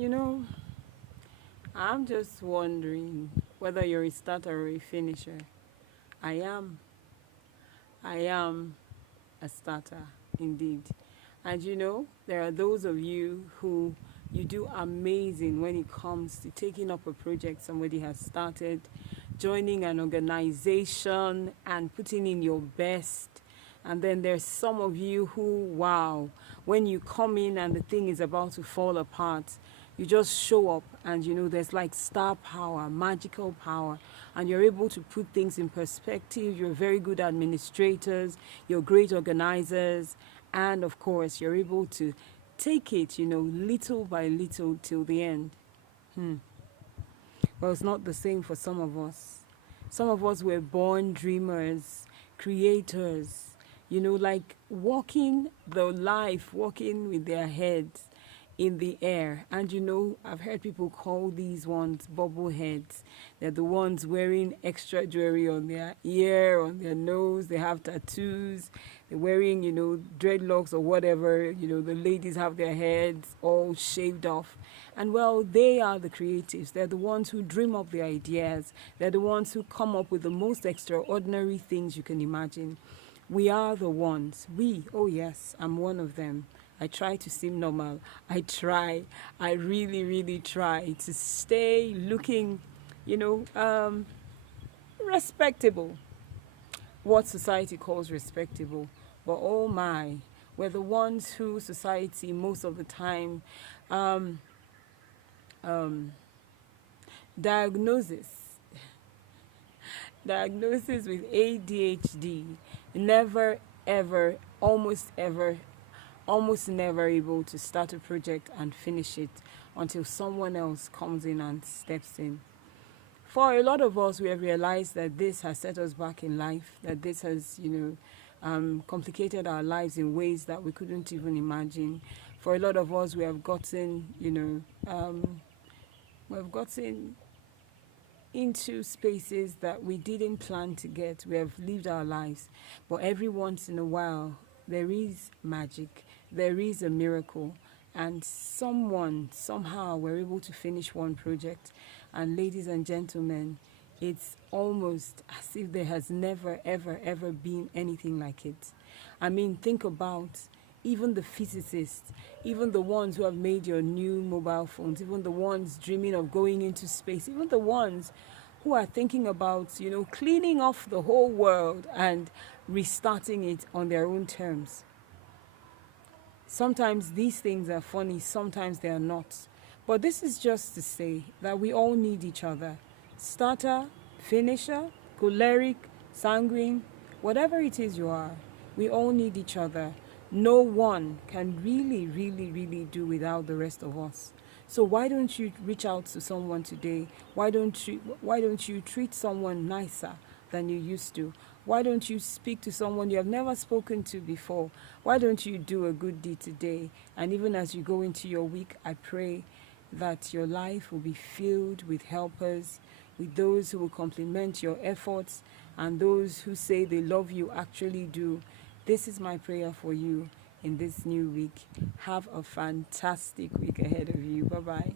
You know, I'm just wondering whether you're a starter or a finisher. I am. I am a starter, indeed. And there are those of you who you do amazing when it comes to taking up a project somebody has started, joining an organization and putting in your best. And then there's some of you who, wow, when you come in and the thing is about to fall apart, you just show up and there's like star power, magical power, and you're able to put things in perspective. You're very good administrators, you're great organizers, and of course, you're able to take it, little by little till the end. Well, it's not the same for some of us. Some of us were born dreamers, creators, like walking the life, walking with their heads in the air. And I've heard people call these ones bubble heads. They're the ones wearing extra jewelry on their ear, on their nose. They have tattoos. They're wearing, dreadlocks or whatever. The ladies have their heads all shaved off. And well, they are the creatives. They're the ones who dream up the ideas. They're the ones who come up with the most extraordinary things you can imagine. We are the ones. Oh yes, I'm one of them. I try to seem normal. I really, really try to stay looking, respectable. What society calls respectable. But oh my, we're the ones who society most of the time um, um, diagnoses diagnosis with ADHD, never ever, almost never able to start a project and finish it until someone else comes in and steps in. For a lot of us, we have realized that this has set us back in life, that this has, complicated our lives in ways that we couldn't even imagine. For a lot of us, we have gotten, we've gotten into spaces that we didn't plan to get. We have lived our lives. But every once in a while, there is magic, there is a miracle, and somehow, we're able to finish one project. And ladies and gentlemen, it's almost as if there has never, ever, ever been anything like it. I mean, think about even the physicists, even the ones who have made your new mobile phones, even the ones dreaming of going into space, even the ones who are thinking about, cleaning off the whole world and restarting it on their own terms. Sometimes these things are funny, sometimes they are not. But this is just to say that we all need each other. Starter, finisher, choleric, sanguine, whatever it is you are, we all need each other. No one can really, really, really do without the rest of us. So why don't you reach out to someone today? Why don't you treat someone nicer than you used to? Why don't you speak to someone you have never spoken to before? Why don't you do a good deed today? And even as you go into your week, I pray that your life will be filled with helpers, with those who will compliment your efforts, and those who say they love you actually do. This is my prayer for you in this new week. Have a fantastic week ahead of you. Bye-bye.